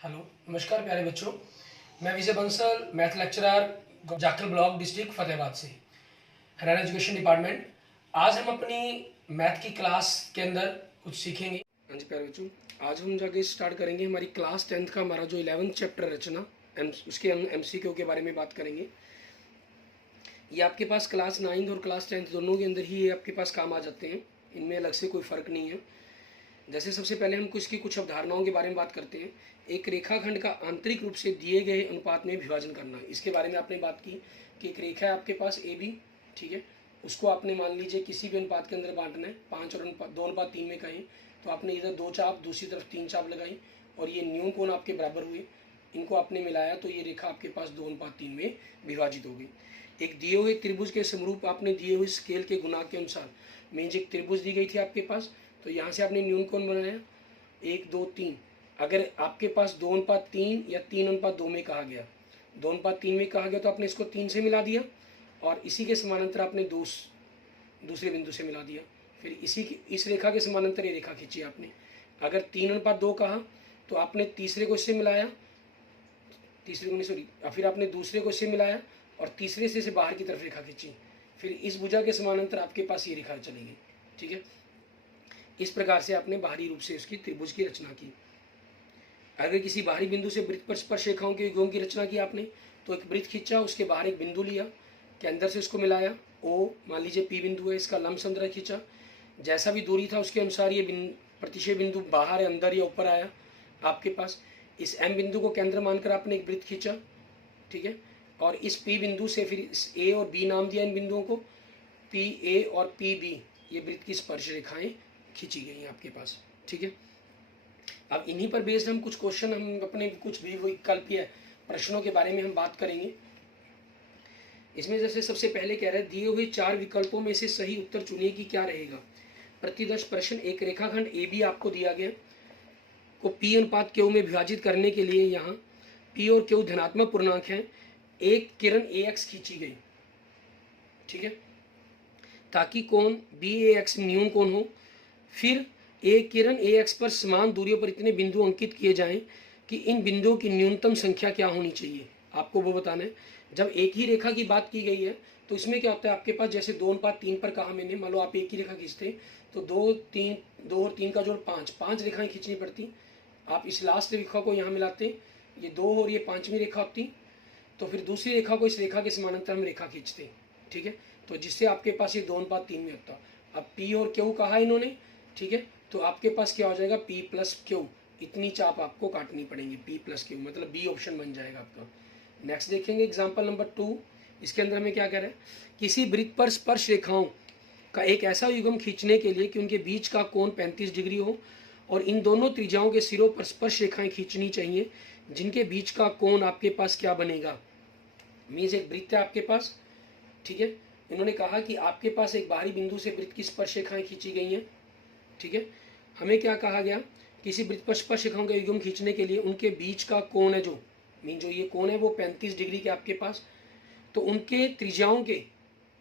Hello, नमस्कार प्यारे बच्चों। मैं Vijay Bansal, math lecturer, Jakhal block, district Fatehabad से, हरियाणा एजुकेशन डिपार्टमेंट। आज हम अपनी मैथ की क्लास के अंदर कुछ सीखेंगे। हाँ जी प्यारे बच्चों, आज हम जाके स्टार्ट करेंगे हमारी क्लास 10th का हमारा जो 11th चैप्टर रचना, उसके हम MCQ के बारे में बात करेंगे। ये आपके पास क्लास 9th और क्लास 10th दोनों के अंदर ही ये आपके पास काम आ जाते हैं, इनमें अलग से कोई फ़र्क नहीं है। जैसे सबसे पहले हम कुछ अवधारणाओं के बारे में बात करते हैं। एक रेखाखंड का आंतरिक रूप से दिए गए अनुपात में विभाजन करना, इसके बारे में आपने बात की कि एक रेखा है आपके पास AB, ठीक है, उसको आपने मान लीजिए किसी भी अनुपात के अंदर बांटना है, 5 और 2:3 में कहें तो आपने इधर 2 चाप, दूसरी तरफ 3 चाप लगाई और ये न्यू कोण आपके बराबर हुए, इनको आपने मिलाया तो ये रेखा आपके पास 2:3 में विभाजित हो गई। एक दिए हुए त्रिभुज के समरूप आपने दिए हुए स्केल के गुणांक के अनुसार, मीन्स एक त्रिभुज दी गई थी आपके पास, तो यहाँ से आपने न्यून कोण बनाया 1, 2, 3। अगर आपके पास 2:3 या 3:2 में कहा गया, 2:3 में कहा गया तो आपने इसको 3 से मिला दिया और इसी के समानांतर आपने दूसरे बिंदु से मिला दिया। फिर इस रेखा के समानांतर ये रेखा खींची आपने। अगर 3:2 कहा तो आपने तीसरे को इससे मिलाया, फिर आपने दूसरे को इससे मिलाया और तीसरे से बाहर की तरफ रेखा खींची। फिर इस भुजा के समानांतर आपके पास ये रेखा चलेगी, ठीक है। इस प्रकार से आपने बाहरी रूप से उसकी त्रिभुज की रचना की। अगर किसी बाहरी बिंदु से वृत्त पर स्पर्श रेखाओं के युग्म की रचना की आपने, तो एक वृत्त खींचा, उसके बाहर एक बिंदु लिया, केंद्र से उसको मिलाया, O मान लीजिए P बिंदु है, इसका लंब समद्रा खींचा, जैसा भी दूरी था उसके अनुसार ये प्रतिच्छेद बिंदु बाहर है, अंदर या ऊपर आया आपके पास। इस M बिंदु को केंद्र मानकर आपने एक वृत्त खींचा, ठीक है, और इस P बिंदु से फिर इस A और B नाम दिया इन बिंदुओं को, PA और PB, ये वृत्त की स्पर्श रेखाएं खींची गई हैं आपके पास, ठीक है। अब इन्हीं पर बेस्ड हम कुछ क्वेश्चन, हम अपने कुछ भी वैकल्पिक प्रश्नों के बारे में हम बात करेंगे। इसमें जैसे सबसे पहले कह रहा है, दिए हुए 4 विकल्पों में से सही उत्तर चुनिए कि क्या रहेगा। प्रतिदर्श प्रश्न, एक रेखाखंड AB आपको दिया गया को P/Q में विभाजित करने के लिए यहाँ P और Q धनात्मक पूर्णांक हैं। एक किरण AX खींची गई, ठीक है, ताकि कोण BAX न्यून कोण हो। फिर एक किरण AX पर समान दूरियों पर इतने बिंदु अंकित किए जाएं कि इन बिंदुओं की न्यूनतम संख्या क्या होनी चाहिए, आपको वो बताना है। जब एक ही रेखा की बात की गई है तो इसमें क्या होता है, आपके पास जैसे 2:3 पर कहा मैंने, मान लो आप एक ही रेखा खींचते तो 2 और 3 का जोड़ 5 रेखाएं खींचनी पड़ती। आप इस लास्ट रेखा को यहाँ मिलाते, ये 2 और ये 5वीं रेखा होती, तो फिर दूसरी रेखा को इस रेखा के समानांतर हम रेखा खींचते, ठीक है, तो जिससे आपके पास ये 2:3 में होता। अब P और Q कहा इन्होंने, ठीक है, तो आपके पास क्या हो जाएगा, P+Q, इतनी चाप आपको काटनी पड़ेगी, P+Q, मतलब B ऑप्शन बन जाएगा आपका। नेक्स्ट देखेंगे एग्जाम्पल नंबर 2। इसके अंदर में क्या कह रहा है, किसी वृत्त पर स्पर्श रेखाओं का एक ऐसा युग्म खींचने के लिए कि उनके बीच का कोण 35 डिग्री हो और इन दोनों त्रिज्याओं के सिरों पर स्पर्श रेखाएं खींचनी चाहिए, जिनके बीच का कोण आपके पास क्या बनेगा। मीन्स एक वृत्त है आपके पास, ठीक है, इन्होंने कहा कि आपके पास एक बाहरी बिंदु से वृत्त की स्पर्श रेखाएं खींची गई हैं, ठीक है। हमें क्या कहा गया, किसी वृत्त पर स्पर्श रेखाओं का युग्म खींचने के लिए उनके बीच का कोण है जो ये कोण है वो 35 डिग्री के आपके पास, तो उनके त्रिज्याओं के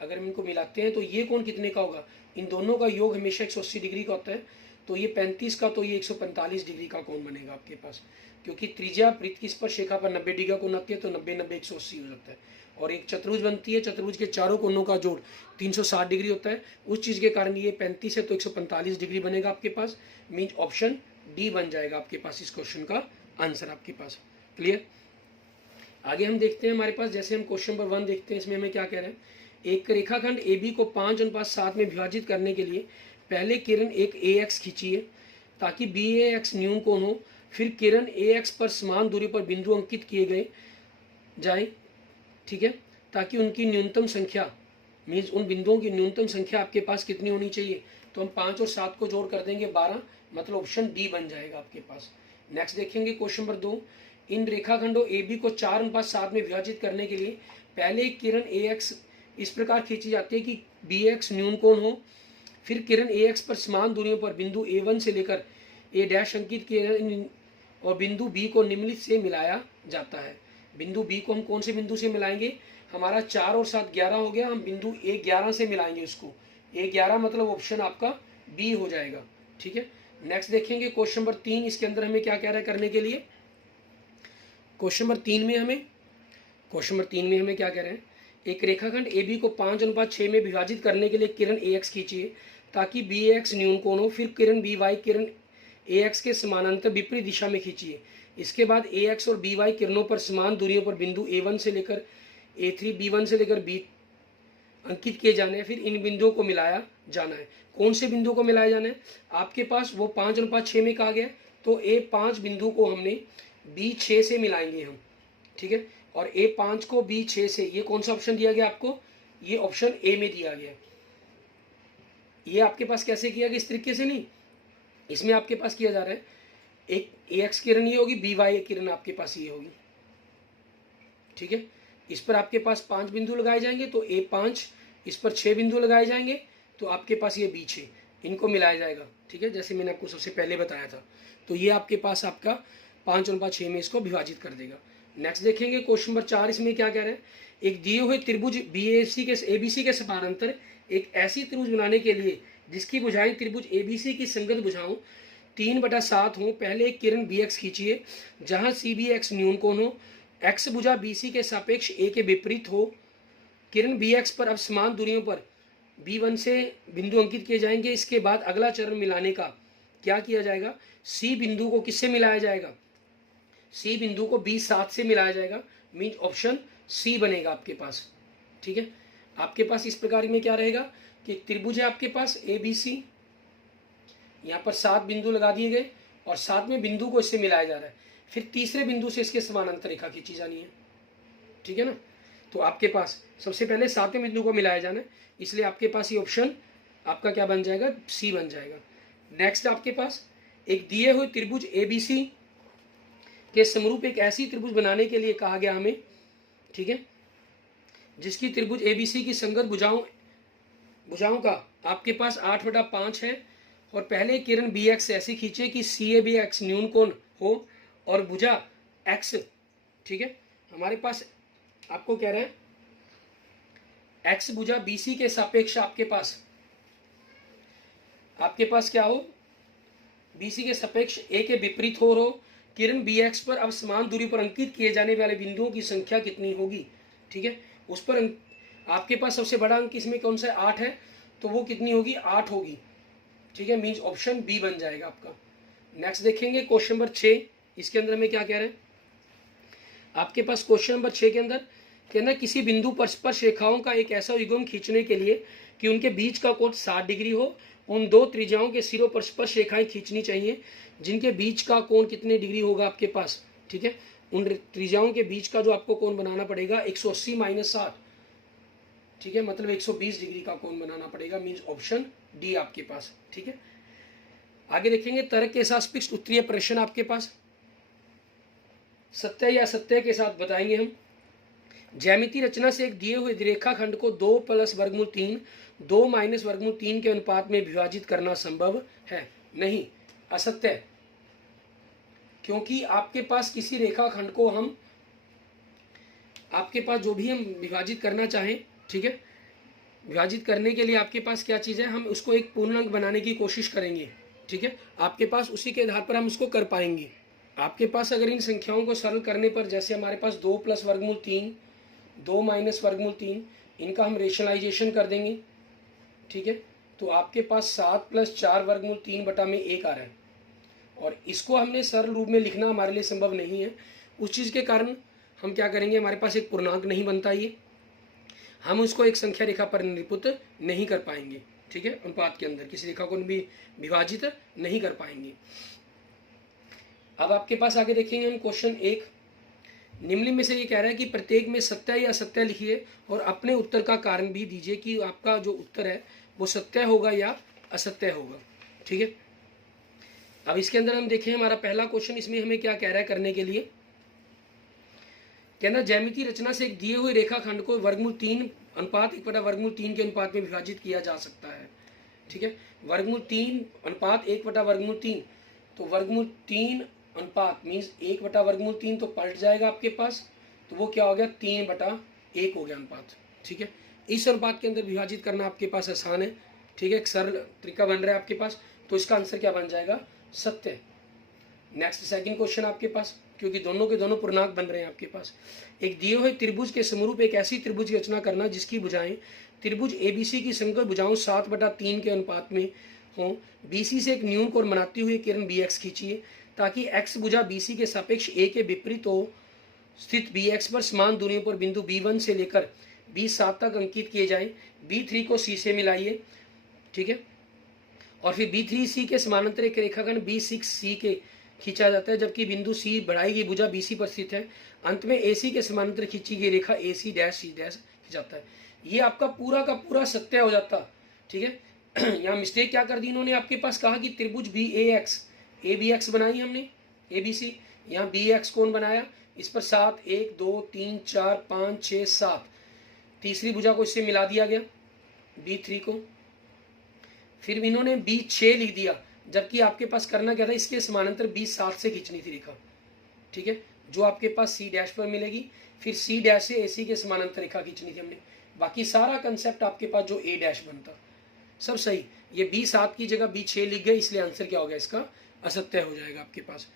अगर हम इनको मिलाते हैं तो ये कोण कितने का होगा, इन दोनों का योग हमेशा 180 डिग्री का होता है, तो ये 35 का तो ये 145 डिग्री का कोण बनेगा आपके पास, क्योंकि त्रिज्या वृत्त की स्पर्श रेखा पर 90 डिग्री का कोण आती है, तो 90 90 180 हो जाता है। और एक चतुर्भुज बनती है, चतुर्भुज के चारों कोणों का जोड़ 360 डिग्री होता है, उस चीज़ के कारण ये 35 है तो 145 डिग्री बनेगा आपके पास। मीन्स ऑप्शन डी बन जाएगा आपके पास इस क्वेश्चन का आंसर आपके पास। क्लियर। आगे हम देखते हैं हमारे पास, जैसे हम क्वेश्चन नंबर 1 देखते हैं, इसमें हमें क्या कह रहा है, एक रेखाखंड AB को 5:7 में विभाजित करने के लिए पहले किरण एक AX खींचिए ताकि BAX न्यून कोण हो। फिर किरण AX पर समान दूरी पर बिंदु अंकित किए गए जाए, ठीक है, ताकि उनकी न्यूनतम संख्या, मीन्स उन बिंदुओं की न्यूनतम संख्या आपके पास कितनी होनी चाहिए, तो हम 5 और 7 को जोड़ कर देंगे 12, मतलब ऑप्शन डी बन जाएगा आपके पास। नेक्स्ट देखेंगे क्वेश्चन नंबर 2। इन रेखाखंडों AB को 4:7 में विभाजित करने के लिए पहले किरण AX इस प्रकार खींची जाती है कि BX न्यून कोण हो। फिर किरण AX पर समान दूरियों पर बिंदु A1 से लेकर A' अंकित किए और बिंदु B को निम्नलिखित से मिलाया जाता है। बिंदु B को हम कौन से बिंदु से मिलाएंगे, हमारा 4 और 7 11 हो गया, हम बिंदु A11 से मिलाएंगे उसको, A11 मतलब ऑप्शन आपका B हो जाएगा, ठीक है। नेक्स्ट देखेंगे क्वेश्चन नंबर 3। इसके अंदर हमें क्या कह रहा है करने के लिए, क्वेश्चन नंबर 3 में हमें क्या कह रहे हैं, एक रेखाखंड ए बी को 5:6 में विभाजित करने के लिए किरण ए एक्स खींचिए ताकि बी एक्स न्यून कोण हो। फिर किरण बी वाई किरण ए एक्स के समानांतर विपरीत दिशा में खींचिए। इसके बाद ए एक्स और बी वाई किरणों पर समान दूरियों पर बिंदु A1 से लेकर A3, B1 से लेकर B अंकित किए जाने हैं। फिर इन बिंदुओं को मिलाया जाना है। कौन से बिंदुओं को मिलाया जाना है? आपके पास वो 5:6 में कहा गया, तो A5 बिंदु को हमने B6 से मिलाएंगे हम, ठीक है। और A5 को B6 से, ये कौन सा ऑप्शन दिया गया आपको? ये ऑप्शन ए में दिया गया। ये आपके पास कैसे किया गया? इस तरीके से नहीं, इसमें आपके पास किया जा रहा है, एक AX किरण ये होगी, BY किरण आपके पास ये होगी, ठीक है। इस पर आपके पास 5 बिंदु लगाए जाएंगे तो A5, इस पर 6 बिंदु लगाए जाएंगे तो आपके पास ये B6, इनको मिलाया जाएगा, ठीक है, जैसे मैंने आपको सबसे पहले बताया था। तो ये आपके पास आपका 5:6 में इसको विभाजित कर देगा। नेक्स्ट देखेंगे क्वेश्चन नंबर 4, इसमें क्या कह रहे हैं, एक दिए हुए त्रिभुज ABC के समानांतर एक ऐसी त्रिभुज बनाने के लिए जिसकी भुजाएं त्रिभुज ABC की संगत भुजाओं 3/7 हो। पहले एक किरण BX खींचिए जहां CBX न्यून कोण हो, X भुजा BC के सापेक्ष A के विपरीत हो। किरण BX पर अब समान दूरियों पर B1 से बिंदु अंकित किए जाएंगे। इसके बाद अगला चरण मिलाने का क्या किया जाएगा? C बिंदु को किससे मिलाया जाएगा? C बिंदु को B7 से मिलाया जाएगा। मीन्स ऑप्शन C बनेगा आपके पास, ठीक है। आपके पास इस प्रकार में क्या रहेगा कि त्रिभुज है आपके पास ABC, यहाँ पर 7 बिंदु लगा दिए गए और 7वें बिंदु को इससे मिलाया जा रहा है। फिर तीसरे बिंदु से इसके समानांतर रेखा खींची जानी है, ठीक है ना। तो आपके पास सबसे पहले 7वें बिंदु को मिलाया जाना है, इसलिए आपके पास ये ऑप्शन आपका क्या बन जाएगा? C बन जाएगा। नेक्स्ट आपके पास एक दिए हुए त्रिभुज ABC के समरूप एक ऐसी त्रिभुज बनाने के लिए कहा गया हमें, ठीक है, जिसकी त्रिभुज ABC की संगत भुजाओं का आपके पास 8/5 है। और पहले किरण BX ऐसी खींचे कि CABX न्यून कोण हो और भुजा X, ठीक है, हमारे पास आपको कह रहे हैं X भुजा BC के सापेक्ष आपके पास क्या हो? BC के सापेक्ष A के विपरीत हो। किरण BX पर अब समान दूरी पर अंकित किए जाने वाले बिंदुओं की संख्या कितनी होगी, ठीक है। उस पर आपके पास सबसे बड़ा अंक इसमें कौन सा? 8 है, तो वो कितनी होगी? 8 होगी, ठीक है। मीन्स ऑप्शन B बन जाएगा आपका। नेक्स्ट देखेंगे क्वेश्चन नंबर 6, इसके अंदर हमें क्या कह रहे हैं, आपके पास क्वेश्चन नंबर 6 के अंदर कहना किसी बिंदु पर स्पर्श रेखाओं का एक ऐसा युग्म खींचने के लिए कि उनके बीच का कोण 60 डिग्री हो। उन दो त्रिज्याओं के सिरों पर स्पर्श रेखाएं खींचनी चाहिए जिनके बीच का कोण कितने डिग्री होगा आपके पास, ठीक है। उन त्रिज्याओं के बीच का जो आपको कोण बनाना पड़ेगा 180 - 60, ठीक है, मतलब 120 डिग्री का कोण बनाना पड़ेगा। मीन्स ऑप्शन D आपके पास, ठीक है। आगे देखेंगे तर्क के साथ फिक्स्ड उत्तरीय प्रश्न आपके पास सत्य या असत्य के साथ बताएंगे हम। ज्यामिति रचना से एक दिए हुए रेखाखंड को 2 + वर्गमूल 3, 2 - वर्गमूल 3 के अनुपात में विभाजित करना संभव है? नहीं, असत्य, क्योंकि आपके पास किसी रेखाखंड को हम आपके पास जो भी हम विभाजित करना चाहें, ठीक है, विभाजित करने के लिए आपके पास क्या चीज़ है, हम उसको एक पूर्णांक बनाने की कोशिश करेंगे, ठीक है। आपके पास उसी के आधार पर हम उसको कर पाएंगे। आपके पास अगर इन संख्याओं को सरल करने पर, जैसे हमारे पास 2 + वर्गमूल 3, 2 - वर्गमूल 3, इनका हम रेशनलाइजेशन कर देंगे, ठीक है, तो आपके पास 7 + 4 वर्गमूल 3/1 आ रहा है। और इसको हमने सरल रूप में लिखना हमारे लिए संभव नहीं है। उस चीज़ के कारण हम क्या करेंगे, हमारे पास एक पूर्णांक नहीं बनता, ये हम उसको एक संख्या रेखा पर निरूपित नहीं कर पाएंगे, ठीक है। अनुपात के अंदर किसी रेखा को भी विभाजित नहीं कर पाएंगे। अब आपके पास आगे देखेंगे हम क्वेश्चन 1, निम्न में से ये कह रहा है कि प्रत्येक में सत्य या असत्य लिखिए और अपने उत्तर का कारण भी दीजिए कि आपका जो उत्तर है वो सत्य होगा या असत्य होगा, ठीक है। अब इसके अंदर हम देखें हमारा पहला क्वेश्चन, इसमें हमें क्या कह रहा है करने के लिए, कहना ज्यामिति रचना से एक दिए हुए रेखाखंड को वर्गमूल 3 अनुपात 1/वर्गमूल 3 के अनुपात में विभाजित किया जा सकता है, ठीक है। वर्गमूल 3 अनुपात 1/वर्गमूल 3, तो वर्गमूल 3 अनुपात मीन्स 1/वर्गमूल 3 तो पलट जाएगा आपके पास, तो वो क्या हो गया 3/1 हो गया अनुपात, ठीक है। इस अनुपात के अंदर विभाजित करना आपके पास आसान है, ठीक है, एक सरल तरीका बन रहा है आपके पास, तो इसका आंसर क्या बन जाएगा? सत्य। नेक्स्ट सेकंड क्वेश्चन आपके पास, क्योंकि दोनों के दोनों पूर्णांक बन रहे हैं आपके पास। एक दिए हुए त्रिभुज के समरूप एक ऐसी त्रिभुज की रचना करना जिसकी भुजाएं त्रिभुज एबीसी की समग्र भुजाओं 7/3 के अनुपात में हों। बीसी से एक न्यून कोण बनाती हुई किरण बी एक्स खींचिए ताकि एक्स भुजा बीसी के सापेक्ष ए के विपरीत हो स्थित बी एक्स पर समान दूरियों पर बिंदु B1 से लेकर B7 तक अंकित किए जाएं। B3 को C से मिलाइए, ठीक है, और फिर B3C के समानांतर एक रेखाखंड B6C के खींचा जाता है, जबकि बिंदु C बढ़ाई गई भुजा BC पर स्थित है। अंत में AC के समानांतर खींची गई रेखा AC डैश C डैश खिंचाता है। ये आपका पूरा का पूरा सत्य हो जाता, ठीक है। यहाँ मिस्टेक क्या कर दी इन्होंने, आपके पास कहा कि त्रिभुज ABX बनाई हमने ABC, यहाँ BX कौन बनाया, इस पर 7 1 2 3 4 5 6 7, तीसरी भुजा को इससे मिला दिया गया B3 को, फिर इन्होंने B6 लिख दिया, जबकि आपके पास करना क्या था, इसके समानांतर B7 से खींचनी थी रेखा, ठीक है, जो आपके पास C डैश पर मिलेगी। फिर C डैश से AC के समानांतर रेखा खींचनी थी हमने। बाकी सारा कंसेप्ट आपके पास जो A डैश बनता, सब सही। ये B7 की जगह B6 लिख गए, इसलिए आंसर क्या हो गया इसका, असत्य हो जाएगा आपके पास।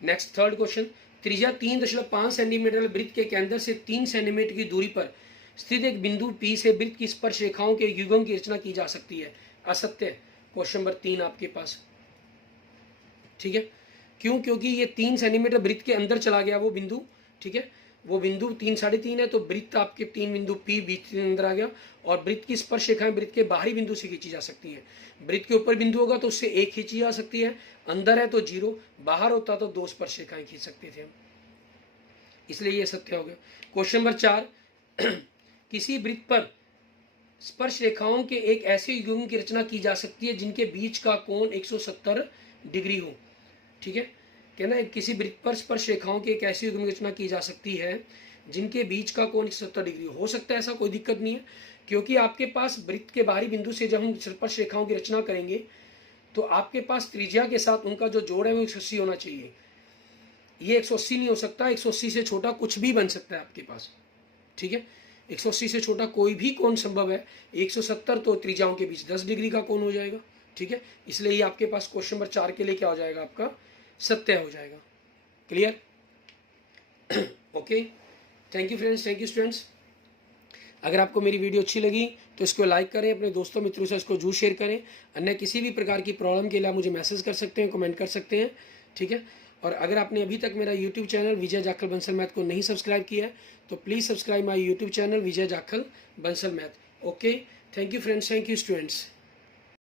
नेक्स्ट थर्ड क्वेश्चन, त्रिज्या 3.5 सेंटीमीटर वृत्त के केंद्र से 3 सेंटीमीटर की दूरी पर स्थित एक बिंदु P से वृत्त की स्पर्श रेखाओं के युग्म की रचना की जा सकती है। असत्य। क्वेश्चन नंबर 3 आपके पास, ठीक है। क्यों? क्योंकि ये 3 सेंटीमीटर वृत्त के अंदर चला गया वो बिंदु, ठीक है, वो बिंदु 3 3.5 है, तो वृत्त आपके 3 बिंदु P बीच के अंदर आ गया, और वृत्त की स्पर्श रेखाएं वृत्त के बाहरी बिंदु से खींची जा सकती है। वृत्त के ऊपर बिंदु होगा तो उससे 1 खींची जा सकती है, अंदर है तो 0, बाहर होता तो 2 स्पर्श रेखाएं खींच सकते थे हम, इसलिए ये सत्य हो गया। क्वेश्चन नंबर 4, किसी वृत्त पर स्पर्श रेखाओं के एक ऐसे युग्म की रचना की जा सकती है जिनके बीच का कोण 170 डिग्री हो, ठीक है। कहना है किसी वृत्त पर स्पर्श रेखाओं के एक ऐसे युग्म की रचना की जा सकती है जिनके बीच का कोण 170 डिग्री हो सकता है, ऐसा कोई दिक्कत नहीं है, क्योंकि आपके पास वृत्त के बाहरी बिंदु से जब हम स्पर्श रेखाओं की रचना करेंगे तो आपके पास त्रिज्या के साथ उनका जो जोड़ है वो 180 होना चाहिए। ये 180 नहीं हो सकता, 180 से छोटा कुछ भी बन सकता है आपके पास, ठीक है। 180 से छोटा कोई भी कोण संभव है। 170 तो त्रिज्याओं के बीच 10 डिग्री का कोण हो जाएगा, ठीक है। इसलिए ये आपके पास क्वेश्चन नंबर 4 के लिए क्या हो जाएगा, आपका सत्य हो जाएगा। Clear? Okay, thank you friends, thank you students. अगर आपको मेरी वीडियो अच्छी लगी तो इसको लाइक करें, अपने दोस्तों मित्रों से इसको जरूर शेयर करें। अन्य किसी भी प्रकार की प्रॉब्लम के लिए आप मुझे मैसेज कर सकते हैं, कमेंट कर सकते हैं, ठीक है। और अगर आपने अभी तक मेरा यूट्यूब चैनल विजय जाखल बंसल मैथ को नहीं सब्सक्राइब किया है तो please subscribe my YouTube channel Vijay Jakhal Bansal math. Okay, thank you friends, thank you students.